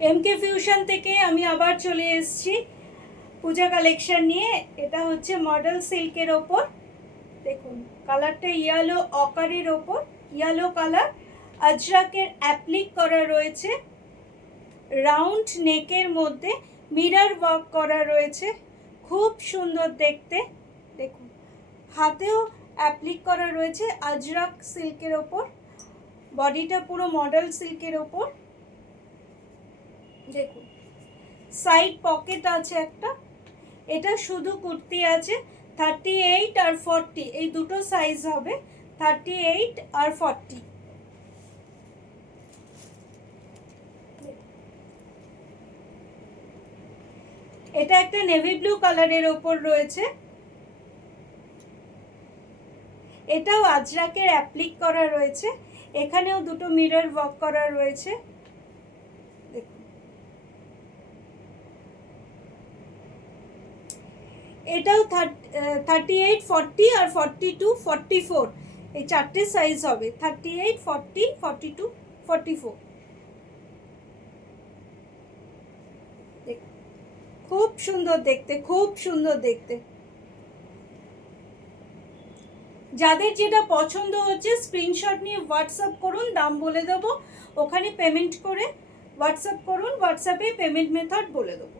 এমকে fusion থেকে আমি আবার চলে এসেছি পূজা কালেকশন নিয়ে। এটা হচ্ছে মডেল সিল্কের ওপর, দেখুন কালারটা ইয়েলো অকারের ওপর, ইয়েলো কালার, আজরাকের অ্যাপ্লিক করা রয়েছে, রাউন্ড নেকের মধ্যে মিরর ওয়ার্ক করা রয়েছে, খুব সুন্দর দেখতে। দেখুন হাতেও অ্যাপ্লিক করা রয়েছে আজরাক সিল্কের ওপর, বডিটা পুরো মডেল সিল্কের ওপর। দেখুন সাইড পকেট আছে একটা। এটা শুধু কুর্তি আছে 38 আর 40, এই দুটো সাইজ হবে, 38 আর 40। এটা একটা নেভি ব্লু কালারের ওপর রয়েছে, এটাও আজরাকের অ্যাপ্লিক করা রয়েছে, এখানেও দুটো মিরর ওয়ার্ক করা রয়েছে। দেখুন এটাও 38, 40 আর 42, 44, এই চারটে সাইজ হবে, 38, 40, 42, 44। দেখুন খুব সুন্দর দেখতে, খুব সুন্দর দেখতে। যাদের যেটা পছন্দ হচ্ছে স্ক্রিনশট নিয়ে হোয়াটসঅ্যাপ করুন, দাম বলে দেবো, ওখানে পেমেন্ট করে হোয়াটসঅ্যাপ করুন, হোয়াটসঅ্যাপে পেমেন্ট মেথড বলে দেবো।